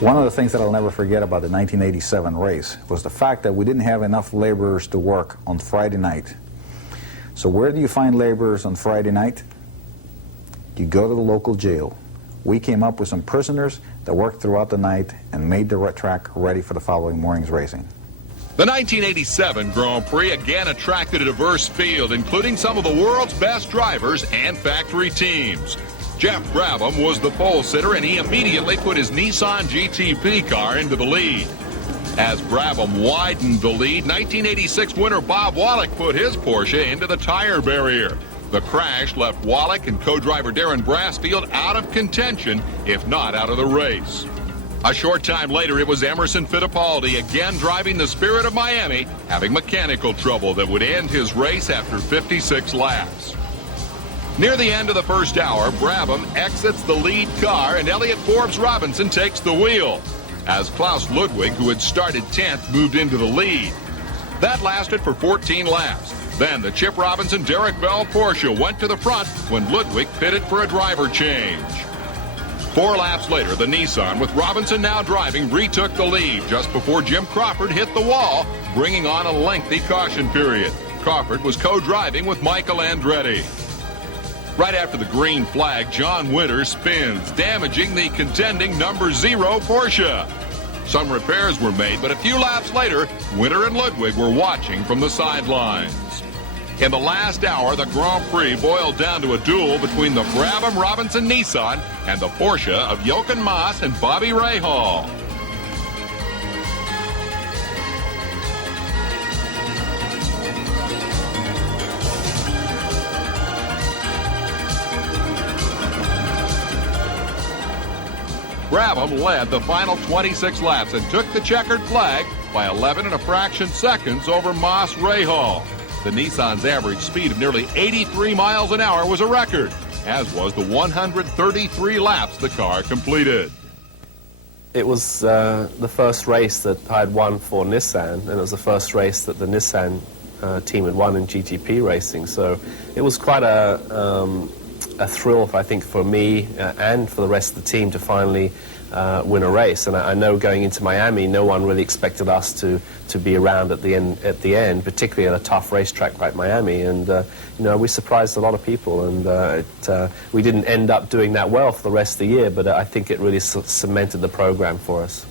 One of the things that I'll never forget about the 1987 race was the fact that we didn't have enough laborers to work on Friday night. So where do you find laborers on Friday night? You go to the local jail. We came up with some prisoners that worked throughout the night and made the track ready for the following morning's racing. The 1987 Grand Prix again attracted a diverse field, including some of the world's best drivers and factory teams. Jeff Brabham was the pole sitter, and he immediately put his Nissan GTP car into the lead. As Brabham widened the lead, 1986 winner Bob Wallach put his Porsche into the tire barrier. The crash left Wallach and co-driver Darren Brassfield out of contention, if not out of the race. A short time later, it was Emerson Fittipaldi again driving the Spirit of Miami, having mechanical trouble that would end his race after 56 laps. Near the end of the first hour, Brabham exits the lead car and Elliott Forbes Robinson takes the wheel, as Klaus Ludwig, who had started 10th, moved into the lead. That lasted for 14 laps. Then the Chip Robinson Derek Bell Porsche went to the front when Ludwig pitted for a driver change. 4 laps later, the Nissan, with Robinson now driving, retook the lead just before Jim Crawford hit the wall, bringing on a lengthy caution period. Crawford was co-driving with Michael Andretti. Right after the green flag, John Winter spins, damaging the contending number 0 Porsche. Some repairs were made, but a few laps later, Winter and Ludwig were watching from the sidelines. In the last hour, the Grand Prix boiled down to a duel between the Brabham-Robinson Nissan and the Porsche of Jochen Mass and Bobby Rahal. Brabham led the final 26 laps and took the checkered flag by 11 and a fraction seconds over Mass Rahal. The Nissan's average speed of nearly 83 miles an hour was a record, as was the 133 laps the car completed. It was the first race that I had won for Nissan, and it was the first race that the Nissan team had won in GTP racing. So it was quite a thrill, I think, for me and for the rest of the team to finally win a race. And I know going into Miami, no one really expected us to be around at the end, particularly at a tough racetrack like Miami. And you know, we surprised a lot of people, and we didn't end up doing that well for the rest of the year, but I think it really cemented the program for us.